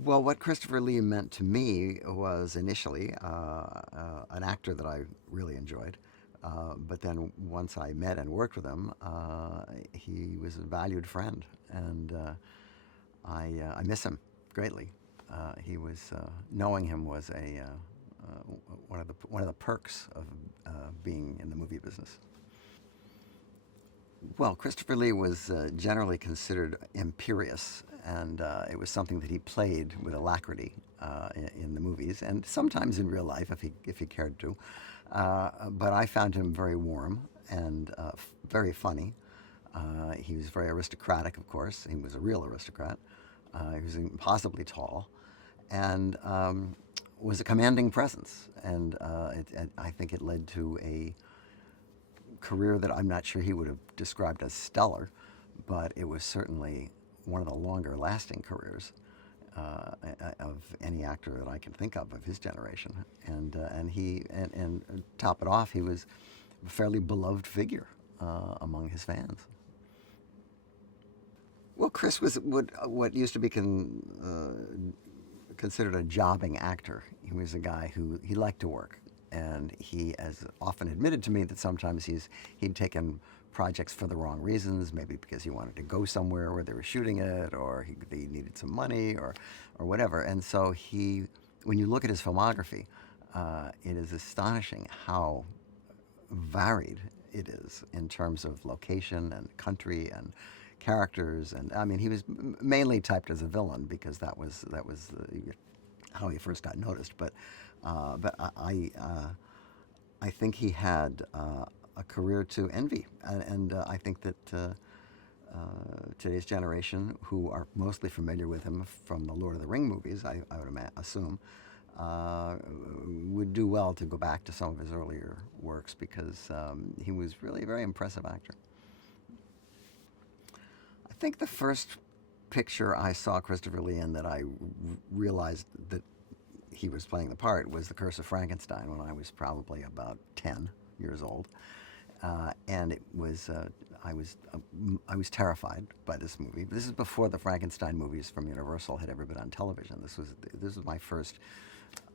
Well, what Christopher Lee meant to me was initially an actor that I really enjoyed. But then once I met and worked with him, he was a valued friend, and I miss him greatly. He was knowing him was a one of the perks of being in the movie business. Well, Christopher Lee was generally considered imperious, and it was something that he played with alacrity in the movies, and sometimes in real life if he cared to. But I found him very warm and very funny. He was very aristocratic, of course. He was a real aristocrat. He was impossibly tall, and was a commanding presence. And I think it led to a career that I'm not sure he would have described as stellar, but it was certainly one of the longer lasting careers of any actor that I can think of his generation. And top it off, he was a fairly beloved figure among his fans. Well, Chris was what used to be considered a jobbing actor. He was a guy who he liked to work, and he has often admitted to me that sometimes he'd taken projects for the wrong reasons, maybe because he wanted to go somewhere where they were shooting it, or they needed some money, or whatever. And so when you look at his filmography, it is astonishing how varied it is in terms of location and country and characters. And I mean, he was mainly typed as a villain because that was how he first got noticed. But I think he had a career to envy, and I think that today's generation, who are mostly familiar with him from the Lord of the Ring movies, I would assume, uh, would do well to go back to some of his earlier works because he was really a very impressive actor. I think the first picture I saw Christopher Lee in that I realized that he was playing the part was The Curse of Frankenstein when I was probably about 10 years old. And it was I was terrified by this movie. This is before the Frankenstein movies from Universal had ever been on television. This was my first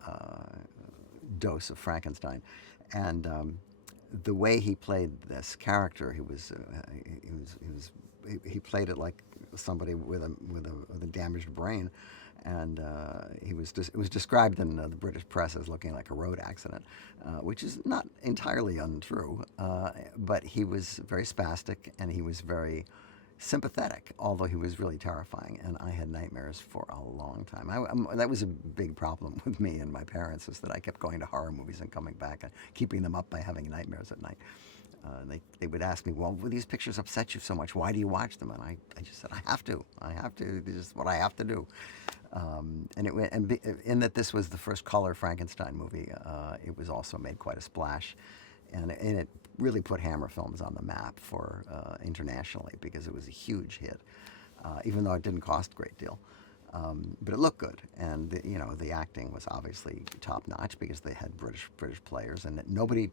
uh, dose of Frankenstein, and the way he played this character, he played it like somebody with a damaged brain, and it was described in the British press as looking like a road accident, which is not entirely untrue. But he was very spastic, and he was very sympathetic, although he was really terrifying. And I had nightmares for a long time. That was a big problem with me and my parents, is that I kept going to horror movies and coming back and keeping them up by having nightmares at night. They would ask me, well, these pictures upset you so much. Why do you watch them? And I just said, I have to. I have to. This is what I have to do. In that this was the first color Frankenstein movie, it was also made quite a splash, and it really put Hammer Films on the map for internationally because it was a huge hit, even though it didn't cost a great deal. But it looked good, and the acting was obviously top notch because they had British players, and nobody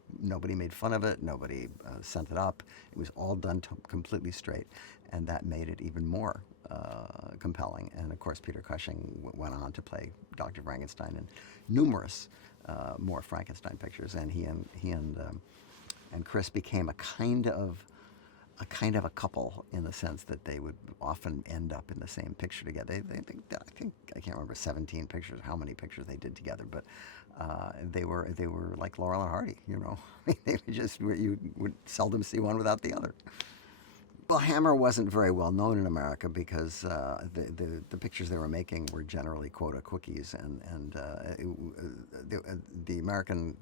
made fun of it. Nobody sent it up. It was all done completely straight, and that made it even more compelling. And of course, Peter Cushing went on to play Dr. Frankenstein in numerous more Frankenstein pictures, and he and Chris became a kind of a couple in the sense that they would often end up in the same picture together. I think I can't remember 17 pictures, how many pictures they did together, but they were like Laurel and Hardy, you know. They were just you would seldom see one without the other. Well, Hammer wasn't very well known in America because the pictures they were making were generally quota quickies, and the American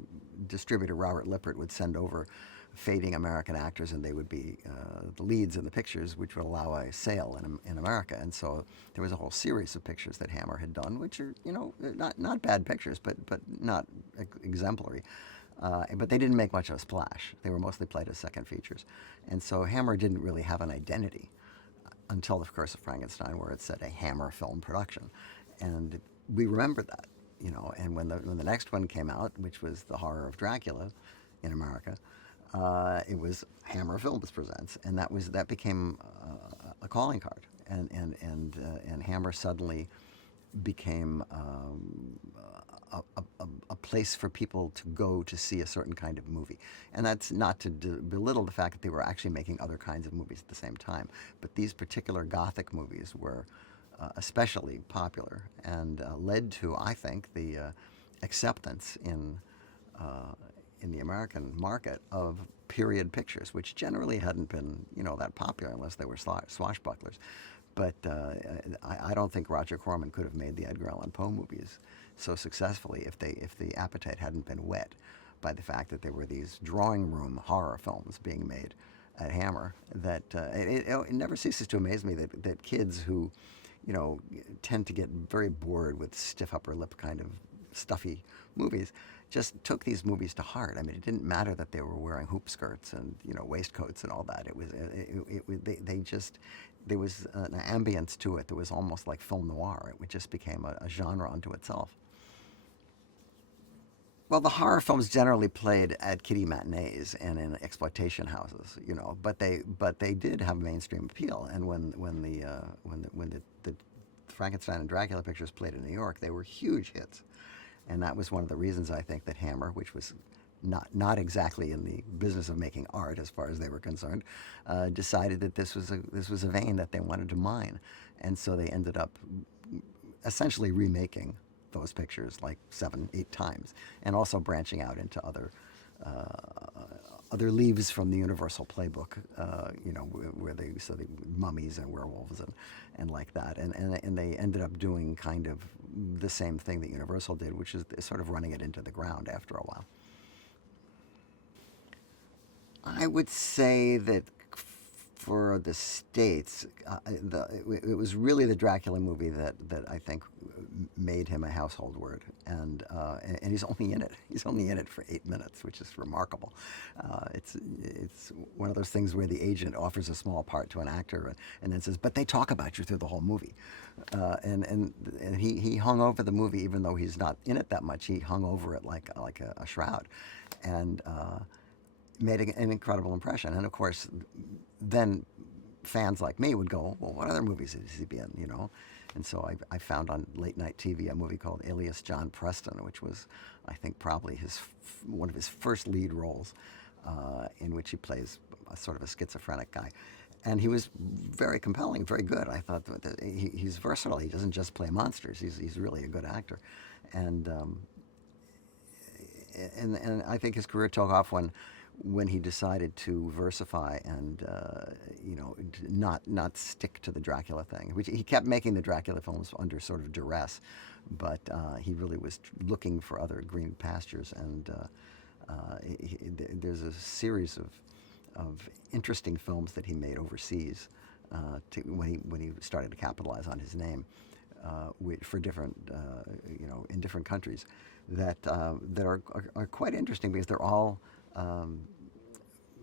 distributor Robert Lippert would send over fading American actors, and they would be the leads in the pictures, which would allow a sale in America. And so there was a whole series of pictures that Hammer had done, which are not bad pictures, but not exemplary. But they didn't make much of a splash. They were mostly played as second features. And so Hammer didn't really have an identity until The Curse of Frankenstein, where it said a Hammer film production. And we remember that, And when the next one came out, which was The Horror of Dracula in America, it was Hammer Films Presents. And that became a calling card. And Hammer suddenly became a place for people to go to see a certain kind of movie. And that's not to belittle the fact that they were actually making other kinds of movies at the same time. But these particular Gothic movies were especially popular and led to, I think, the acceptance uh, in the American market of period pictures, which generally hadn't been, that popular unless they were swashbucklers. But I don't think Roger Corman could have made the Edgar Allan Poe movies so successfully if the appetite hadn't been whet by the fact that there were these drawing room horror films being made at Hammer. That it never ceases to amaze me that kids who, tend to get very bored with stiff upper lip kind of stuffy movies just took these movies to heart. I mean, it didn't matter that they were wearing hoop skirts and waistcoats and all that. It was they just there was an ambience to it that was almost like film noir. It just became a genre unto itself. Well, the horror films generally played at kiddie matinees and in exploitation houses, but they did have mainstream appeal. And when the Frankenstein and Dracula pictures played in New York, they were huge hits. And that was one of the reasons I think that Hammer, which was not exactly in the business of making art as far as they were concerned, decided that this was a vein that they wanted to mine, and so they ended up essentially remaking those pictures like 7, 8 times, and also branching out into other leaves from the Universal playbook, where the mummies and werewolves and like that, and they ended up doing kind of the same thing that Universal did, which is sort of running it into the ground after a while. I would say that for the States, it was really the Dracula movie that I think made him a household word, and he's only in it. He's only in it for 8 minutes, which is remarkable. It's one of those things where the agent offers a small part to an actor and then says, "But they talk about you through the whole movie," and he hung over the movie even though he's not in it that much. He hung over it like a shroud, and made an incredible impression. And of course, then fans like me would go, "Well, what other movies has he been?" And so I found on late night TV a movie called Alias John Preston, which was, I think, probably one of his first lead roles, in which he plays a sort of a schizophrenic guy. And he was very compelling, very good. I thought that he's versatile. He doesn't just play monsters. He's really a good actor, and and I think his career took off when he decided to versify and not stick to the Dracula thing. Which he kept making the Dracula films under sort of duress, but he really was looking for other green pastures. And there's a series of interesting films that he made overseas when he started to capitalize on his name. For different, in different countries, that are quite interesting because they're all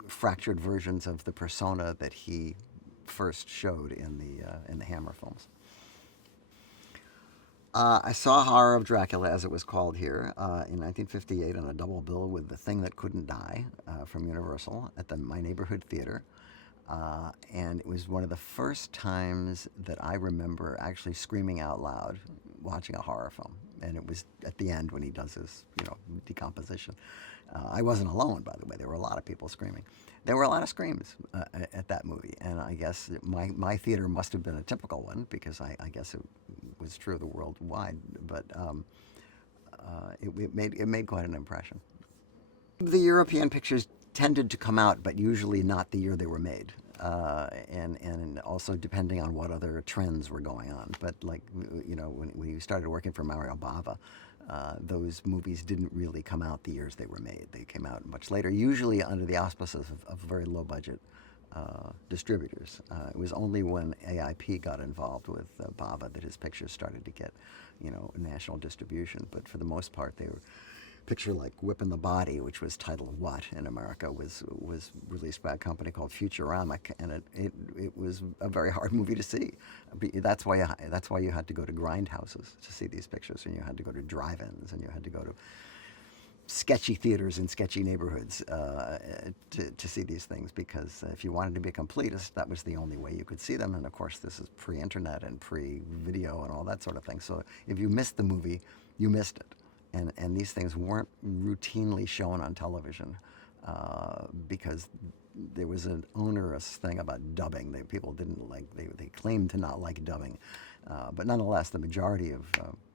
fractured versions of the persona that he first showed in the Hammer films. I saw Horror of Dracula, as it was called here, in 1958 on a double bill with The Thing That Couldn't Die from Universal at my neighborhood theater. And it was one of the first times that I remember actually screaming out loud watching a horror film. And it was at the end when he does his, decomposition. I wasn't alone, by the way. There were a lot of people screaming. There were a lot of screams at that movie. And I guess my theater must have been a typical one because I guess it was true of the worldwide. But it made quite an impression. The European pictures tended to come out, but usually not the year they were made, and also depending on what other trends were going on. But when you started working for Mario Bava, those movies didn't really come out the years they were made. They came out much later, usually under the auspices of very low budget distributors. It was only when AIP got involved with Bava that his pictures started to get, national distribution. But for the most part, they were. Picture like Whippin' the Body, which was titled What in America, was released by a company called Futuramic, and it was a very hard movie to see. That's why you had to go to grindhouses to see these pictures, and you had to go to drive-ins, and you had to go to sketchy theaters in sketchy neighborhoods to see these things, because if you wanted to be a completist, that was the only way you could see them. And of course, this is pre-internet and pre-video and all that sort of thing. So if you missed the movie, you missed it. And these things weren't routinely shown on television because there was an onerous thing about dubbing. People didn't like, they claimed to not like dubbing. But nonetheless, the majority of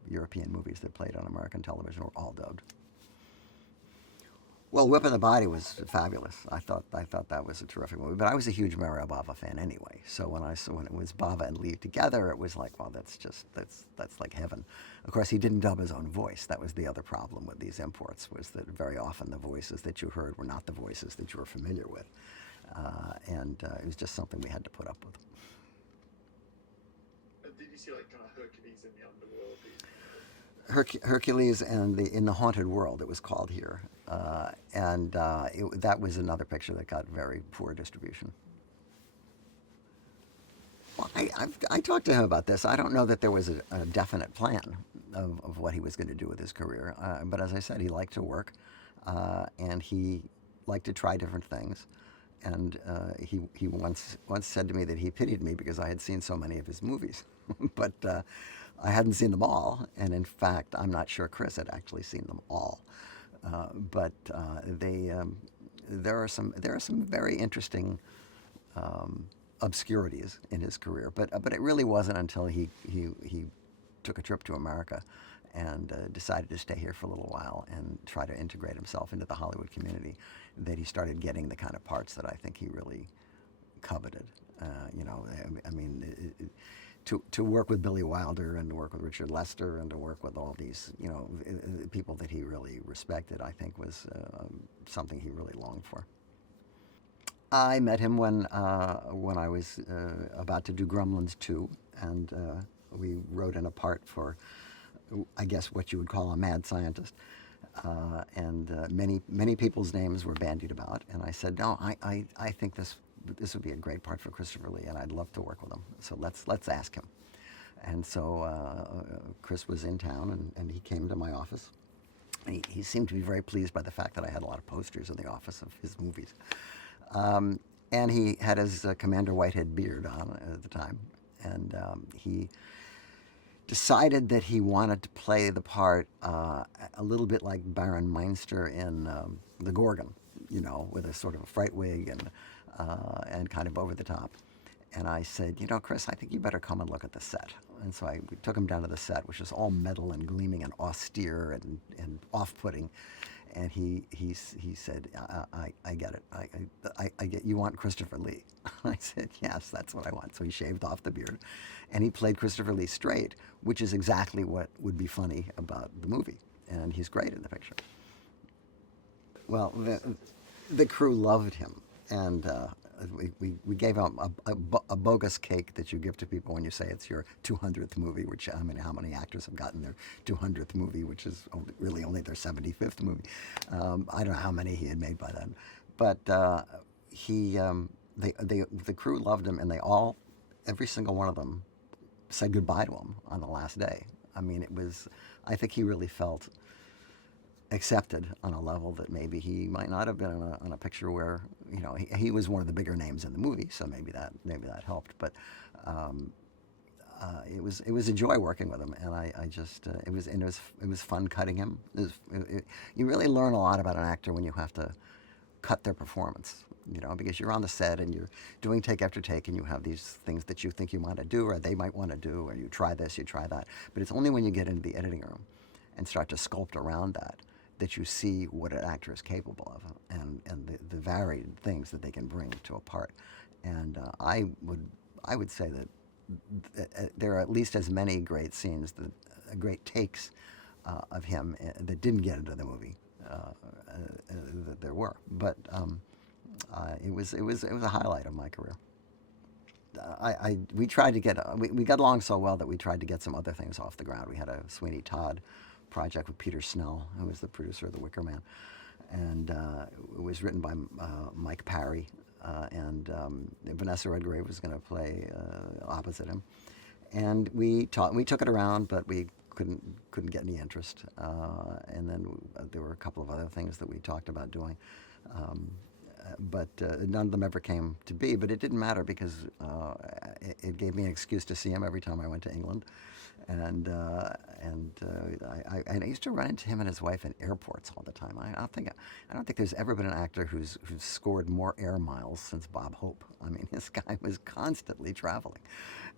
European movies that played on American television were all dubbed. Well, Whipping the Body was fabulous. I thought that was a terrific movie. But I was a huge Mario Bava fan anyway. So when it was Bava and Lee together, it was like, well, that's like heaven. Of course, he didn't dub his own voice. That was the other problem with these imports, was that very often the voices that you heard were not the voices that you were familiar with, and it was just something we had to put up with. Did you see like kind of Hercules in the Underworld? Hercules and in the Haunted World, it was called here, and that was another picture that got very poor distribution. Well, I talked to him about this. I don't know that there was a definite plan of what he was going to do with his career, but as I said, he liked to work, and he liked to try different things. And he once said to me that he pitied me because I had seen so many of his movies, but I hadn't seen them all. And in fact, I'm not sure Chris had actually seen them all. But there are some very interesting obscurities in his career. But it really wasn't until he took a trip to America and decided to stay here for a little while and try to integrate himself into the Hollywood community that he started getting the kind of parts that I think he really coveted. I mean, to work with Billy Wilder and to work with Richard Lester and to work with all these, people that he really respected, I think was something he really longed for. I met him when I was about to do Gremlins 2, and we wrote in a part for, I guess, what you would call a mad scientist. And many people's names were bandied about, and I said, no, I think this would be a great part for Christopher Lee, and I'd love to work with him. So let's ask him. And so Chris was in town, and he came to my office. He seemed to be very pleased by the fact that I had a lot of posters in the office of his movies. And he had his Commander Whitehead beard on at the time, and he decided that he wanted to play the part a little bit like Baron Meinster in The Gorgon, with a sort of a fright wig and kind of over the top. And I said, Chris, I think you better come and look at the set. And so we took him down to the set, which is all metal and gleaming and austere and off-putting. And he said, I get it. I get, you want Christopher Lee. I said, yes, that's what I want. So he shaved off the beard, and he played Christopher Lee straight, which is exactly what would be funny about the movie. And he's great in the picture. Well, the crew loved him, and we gave him a bogus cake that you give to people when you say it's your 200th movie, which, I mean, how many actors have gotten their 200th movie, which is really only their 75th movie. I don't know how many he had made by then. But the crew loved him, and every single one of them said goodbye to him on the last day. I mean, I think he really felt accepted on a level that maybe he might not have been on a picture where, he was one of the bigger names in the movie, so maybe that helped. But it was a joy working with him, and it was fun cutting him. You really learn a lot about an actor when you have to cut their performance, because you're on the set and you're doing take after take, and you have these things that you think you want to do or they might want to do, or you try this, you try that. But it's only when you get into the editing room and start to sculpt around that you see what an actor is capable of, and the varied things that they can bring to a part. And I would say that there are at least as many great scenes, great takes of him that didn't get into the movie that there were. But it was a highlight of my career. We tried to get we got along so well that we tried to get some other things off the ground. We had a Sweeney Todd project with Peter Snell, who was the producer of The Wicker Man, and it was written by Mike Parry, and Vanessa Redgrave was going to play opposite him. And we took it around, but we couldn't get any interest. And then there were a couple of other things that we talked about doing. Um, but none of them ever came to be. But it didn't matter because it gave me an excuse to see him every time I went to England, and I used to run into him and his wife in airports all the time. I don't think there's ever been an actor who's scored more air miles since Bob Hope. I mean, this guy was constantly traveling,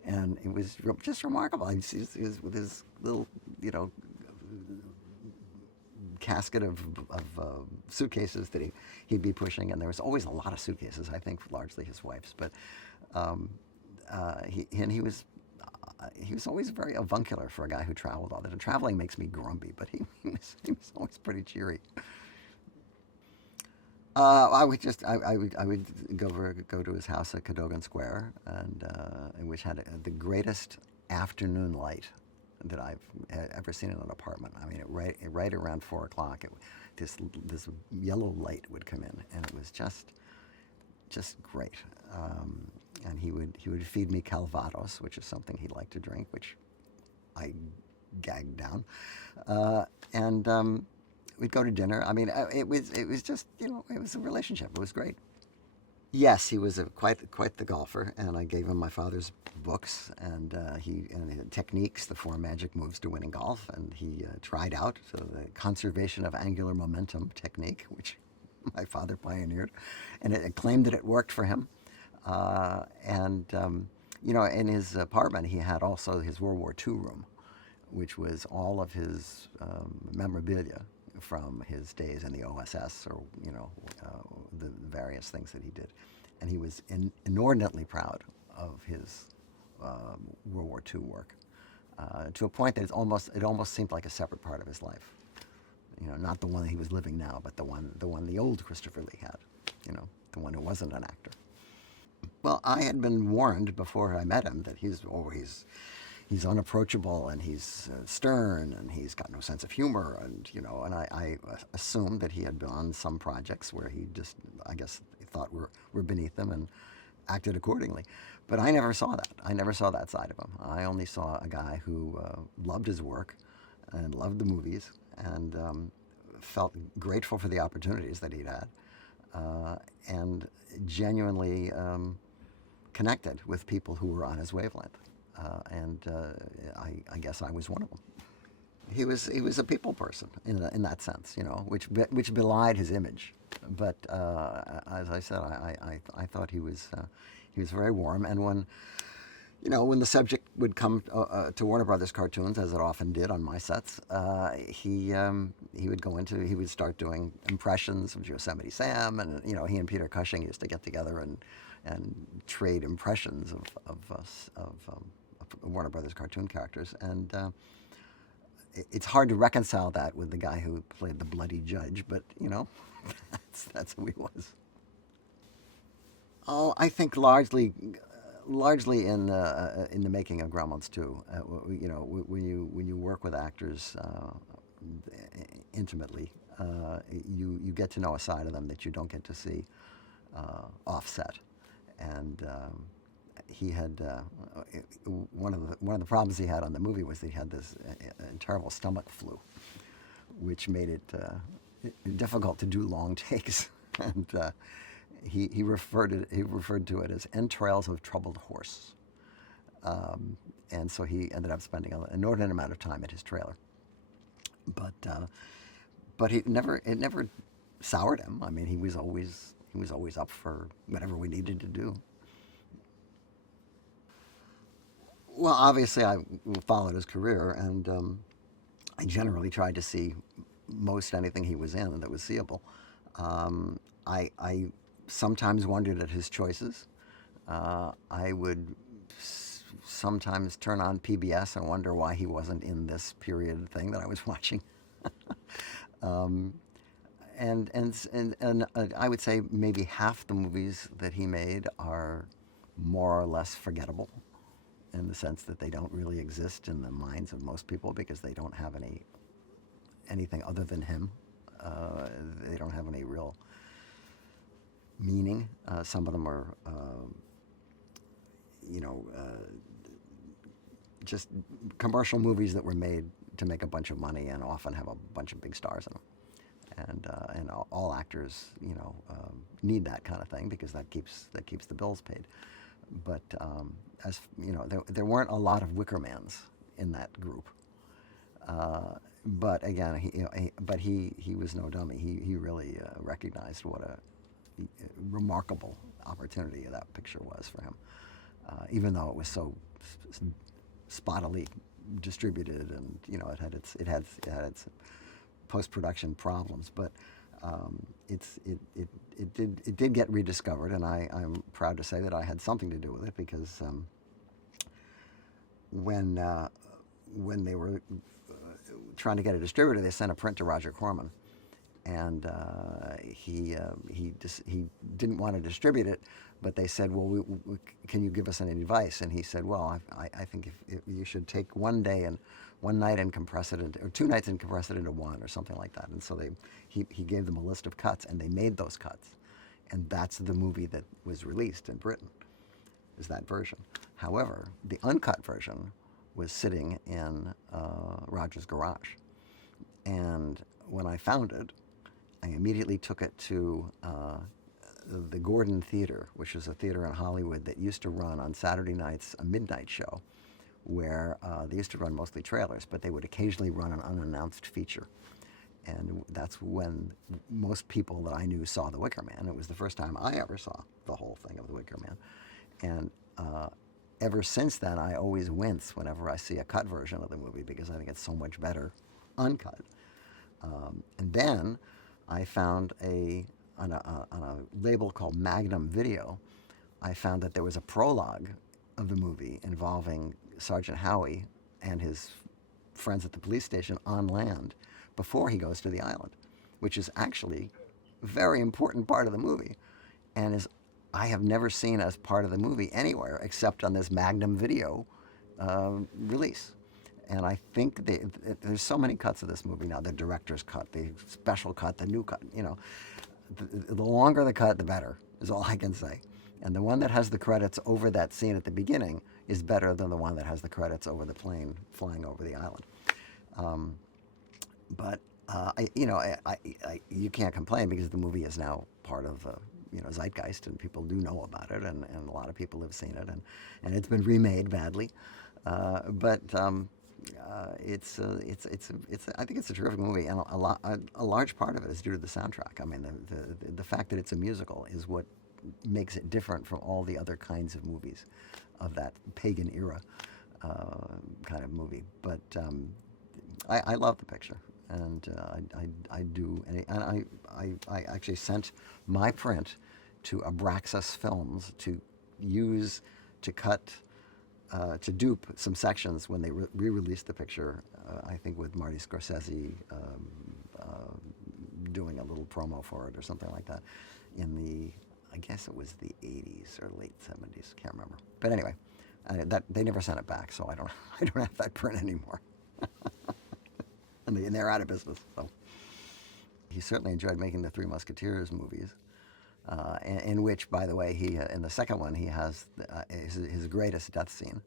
and it was just remarkable. He was with his little, you know, casket of suitcases that he'd be pushing, and there was always a lot of suitcases. I think largely his wife's, but um, he was always very avuncular for a guy who traveled all the time. Traveling makes me grumpy, but he was always pretty cheery. I would go to his house at Cadogan Square, and which had the greatest afternoon light that I've ever seen in an apartment. I mean, right around 4 o'clock, this yellow light would come in, and it was just great. And he would feed me Calvados, which is something he liked to drink, which I gagged down, and we'd go to dinner. I mean, it was just, it was a relationship. It was great. Yes, he was quite the golfer, and I gave him my father's books and techniques, the 4 magic moves to winning golf, and he tried out the conservation of angular momentum technique, which my father pioneered, and it claimed that it worked for him. In his apartment, he had also his World War II room, which was all of his memorabilia from his days in the OSS, or the various things that he did, and he was inordinately proud of his World War II work, to a point that it almost seemed like a separate part of his life. Not the one that he was living now, but the old Christopher Lee had. The one who wasn't an actor. Well, I had been warned before I met him that he's unapproachable, and he's stern, and he's got no sense of humor, and I assumed that he had been on some projects where he just, I guess, thought were beneath him and acted accordingly. But I never saw that. I never saw that side of him. I only saw a guy who loved his work and loved the movies, and felt grateful for the opportunities that he'd had, and genuinely connected with people who were on his wavelength. I guess I was one of them. He was a people person in that sense, which belied his image. But as I said, I thought he was very warm. And when the subject would come to Warner Brothers cartoons, as it often did on my sets, he would start doing impressions of Yosemite Sam, and he and Peter Cushing used to get together and trade impressions of Warner Brothers cartoon characters, and it's hard to reconcile that with the guy who played the bloody judge, but that's who he was. Oh, I think largely in the making of Gremlins too. When you work with actors intimately, you get to know a side of them that you don't get to see offset, and he had one of the problems he had on the movie was that he had this terrible stomach flu, which made it difficult to do long takes, and he referred to it as entrails of troubled horse, and so he ended up spending an inordinate amount of time at his trailer, but it never soured him. I mean, he was always up for whatever we needed to do. Well, obviously, I followed his career, and I generally tried to see most anything he was in that was seeable. I sometimes wondered at his choices. I would sometimes turn on PBS and wonder why he wasn't in this period thing that I was watching. um, and I would say maybe half the movies that he made are more or less forgettable, in the sense that they don't really exist in the minds of most people because they don't have anything other than him. They don't have any real meaning. Some of them are, just commercial movies that were made to make a bunch of money and often have a bunch of big stars in them. And all actors, need that kind of thing because that keeps the bills paid. But as you know, there weren't a lot of Wickermans in that group. But again, he was no dummy. He really recognized what a remarkable opportunity that picture was for him, even though it was so spottily distributed, and it had its post-production problems, but it did get rediscovered, and I'm proud to say that I had something to do with it because when they were trying to get a distributor, they sent a print to Roger Corman, and he didn't want to distribute it, but they said, well, can you give us any advice? And he said, well, I think if you should take one night and compress it into, or 2 nights and compress it into one, or something like that. And so he gave them a list of cuts, and they made those cuts, and that's the movie that was released in Britain, is that version. However, the uncut version was sitting in Roger's garage, and when I found it, I immediately took it to the Gordon Theater, which is a theater in Hollywood that used to run on Saturday nights a midnight show where they used to run mostly trailers, but they would occasionally run an unannounced feature. And that's when most people that I knew saw The Wicker Man. It was the first time I ever saw the whole thing of The Wicker Man. And ever since then, I always wince whenever I see a cut version of the movie because I think it's so much better uncut. And then I found on a label called Magnum Video, I found that there was a prologue of the movie involving Sergeant Howie and his friends at the police station on land before he goes to the island, which is actually a very important part of the movie, and I have never seen as part of the movie anywhere except on this Magnum Video release. And I think there's so many cuts of this movie now: the director's cut, the special cut, the new cut. The longer the cut, the better, is all I can say. And the one that has the credits over that scene at the beginning is better than the one that has the credits over the plane flying over the island. But you can't complain because the movie is now part of zeitgeist, and people do know about it, and a lot of people have seen it, and it's been remade badly, but it's I think it's a terrific movie, and a large part of it is due to the soundtrack. I mean, the fact that it's a musical is what makes it different from all the other kinds of movies of that pagan era kind of movie. But I love the picture, and I do, and I actually sent my print to Abraxas Films to use to cut. To dupe some sections when they re-released the picture, I think with Marty Scorsese doing a little promo for it or something like that in I guess it was the 80s or late 70s, can't remember. But anyway, that they never sent it back, so I don't have that print anymore. and they're out of business. So he certainly enjoyed making the Three Musketeers movies. In which, by the way, he in the second one he has his greatest death scene.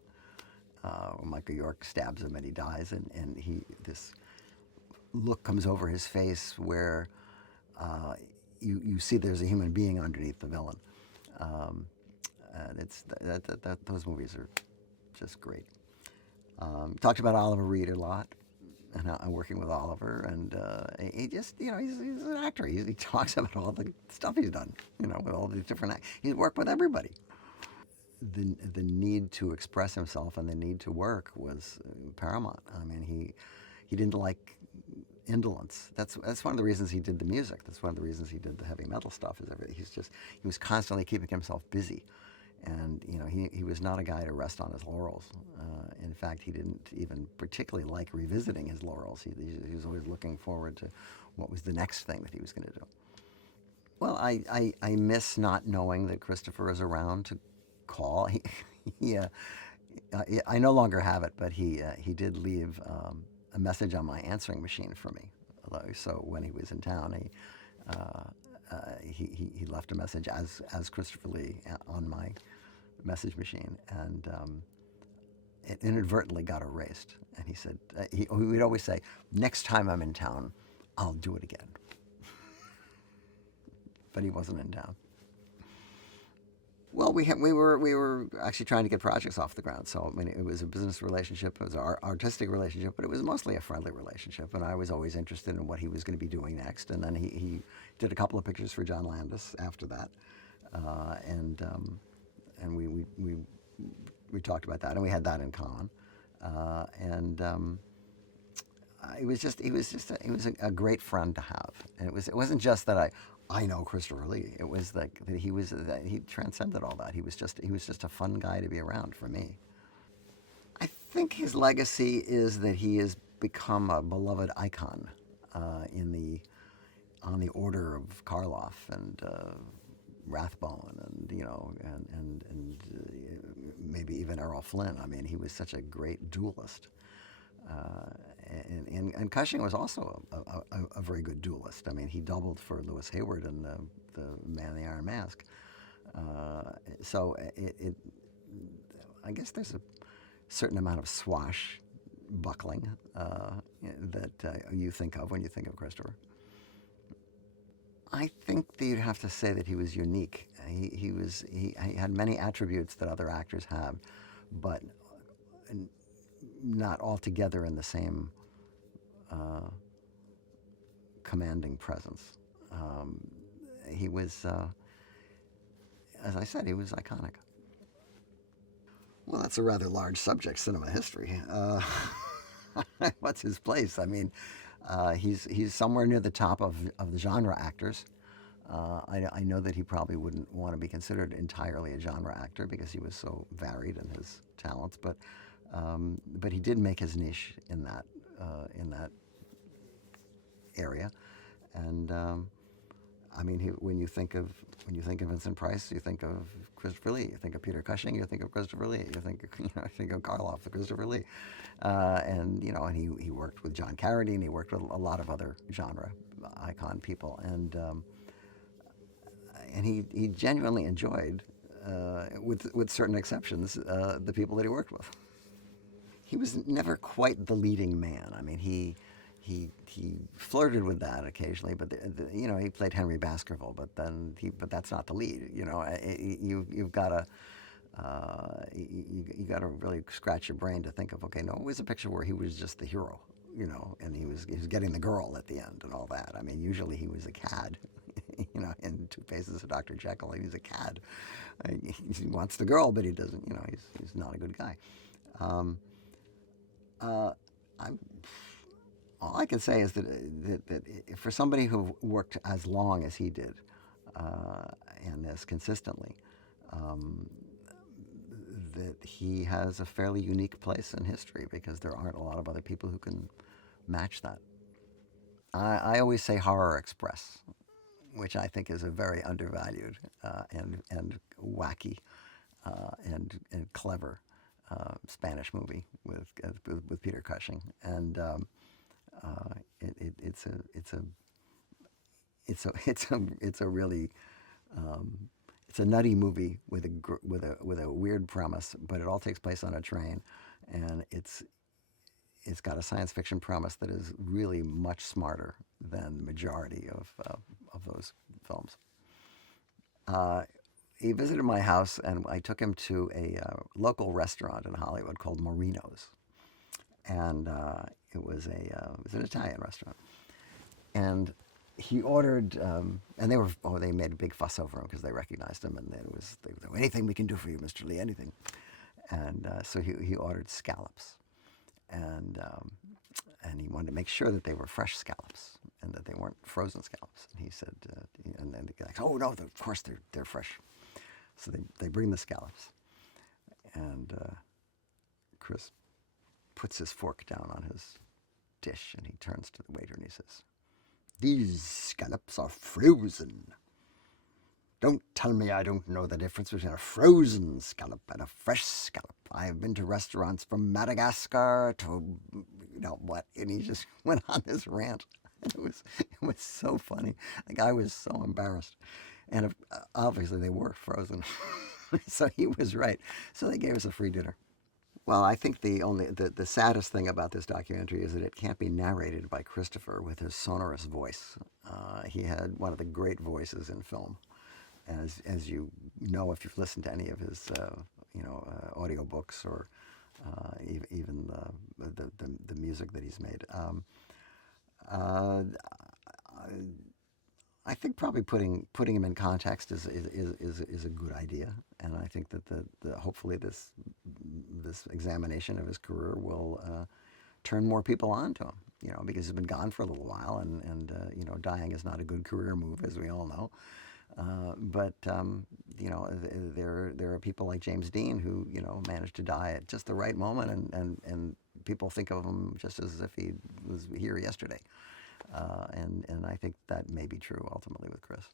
Michael York stabs him and he dies, and this look comes over his face where you see there's a human being underneath the villain, and it's those movies are just great. Talked about Oliver Reed a lot. And I'm working with Oliver, and he just, he's an actor. He talks about all the stuff he's done, with all these different he's worked with everybody. The need to express himself and the need to work was paramount. I mean, he didn't like indolence. That's one of the reasons he did the music. That's one of the reasons he did the heavy metal stuff. Is everything. He was constantly keeping himself busy. And he was not a guy to rest on his laurels. In fact, he didn't even particularly like revisiting his laurels. He was always looking forward to what was the next thing that he was going to do. Well, I miss not knowing that Christopher is around to call. I no longer have it, but he did leave a message on my answering machine for me. So when he was in town, he left a message as Christopher Lee on my message machine, and it inadvertently got erased. And he said, he would always say, next time I'm in town, I'll do it again. But he wasn't in town. Well, we were actually trying to get projects off the ground. So I mean, it was a business relationship, it was an artistic relationship, but it was mostly a friendly relationship. And I was always interested in what he was going to be doing next. And then he did a couple of pictures for John Landis after that, uh, and um, and we talked about that, and we had that in common. And he was a great friend to have, and it wasn't just that I know Christopher Lee. It was like that he transcended all that. He was just a fun guy to be around for me. I think his legacy is that he has become a beloved icon in the on the order of Karloff and Rathbone, and maybe even Errol Flynn. I mean, he was such a great duelist. Uh, and Cushing was also a very good duelist. I mean, he doubled for Lewis Hayward in the Man in the Iron Mask. So I guess there's a certain amount of swashbuckling that you think of when you think of Christopher. I think that you'd have to say that he was unique. He had many attributes that other actors have, but not altogether in the same uh, commanding presence. Um, he was, as I said, he was iconic. Well, that's a rather large subject, cinema history. What's his place? I mean, he's somewhere near the top of the genre actors. I know that he probably wouldn't want to be considered entirely a genre actor because he was so varied in his talents, but he did make his niche in that area, and I mean, when you think of Vincent Price, you think of Christopher Lee. You think of Peter Cushing, you think of Christopher Lee. You think I think of Karloff, the Christopher Lee, and he worked with John Carradine. He worked with a lot of other genre icon people, and he genuinely enjoyed, with certain exceptions, the people that he worked with. He was never quite the leading man. I mean, he flirted with that occasionally, but he played Henry Baskerville, but that's not the lead. You've got to you got to really scratch your brain to think of, okay, no, it was a picture where he was just the hero, and he was getting the girl at the end and all that. I mean, usually he was a cad. In Two Faces of Dr. Jekyll, he was a cad. He wants the girl, but he doesn't. He's not a good guy. Um, uh, I'm All I can say is that for somebody who worked as long as he did, uh, and as consistently, um, that he has a fairly unique place in history because there aren't a lot of other people who can match that. I always say Horror Express, which I think is a very undervalued and wacky and clever Spanish movie with Peter Cushing, and it's a really it's a nutty movie with a weird premise, but it all takes place on a train, and it's got a science fiction premise that is really much smarter than the majority of those films. Uh, he visited my house, and I took him to a local restaurant in Hollywood called Marino's, and it was an Italian restaurant, and he ordered, and they made a big fuss over him because they recognized him, and they were, anything we can do for you, Mr. Lee, anything, and so he ordered scallops, and and he wanted to make sure that they were fresh scallops and that they weren't frozen scallops. And he said, and then the guy, oh no, of course they're fresh. So they bring the scallops, and Chris puts his fork down on his dish, and he turns to the waiter and he says, "These scallops are frozen. Don't tell me I don't know the difference between a frozen scallop and a fresh scallop. I've been to restaurants from Madagascar to, what," and he just went on this rant. It was so funny. The guy was so embarrassed, and obviously they were frozen, so he was right. So they gave us a free dinner. Well, I think the saddest thing about this documentary is that it can't be narrated by Christopher with his sonorous voice. He had one of the great voices in film, as you know if you've listened to any of his audiobooks or even the music that he's made. Uh, I think probably putting him in context is a good idea, and I think that hopefully this examination of his career will turn more people on to him. Because he's been gone for a little while, and dying is not a good career move, as we all know. But there are people like James Dean who managed to die at just the right moment, and people think of him just as if he was here yesterday. And I think that may be true ultimately with Chris.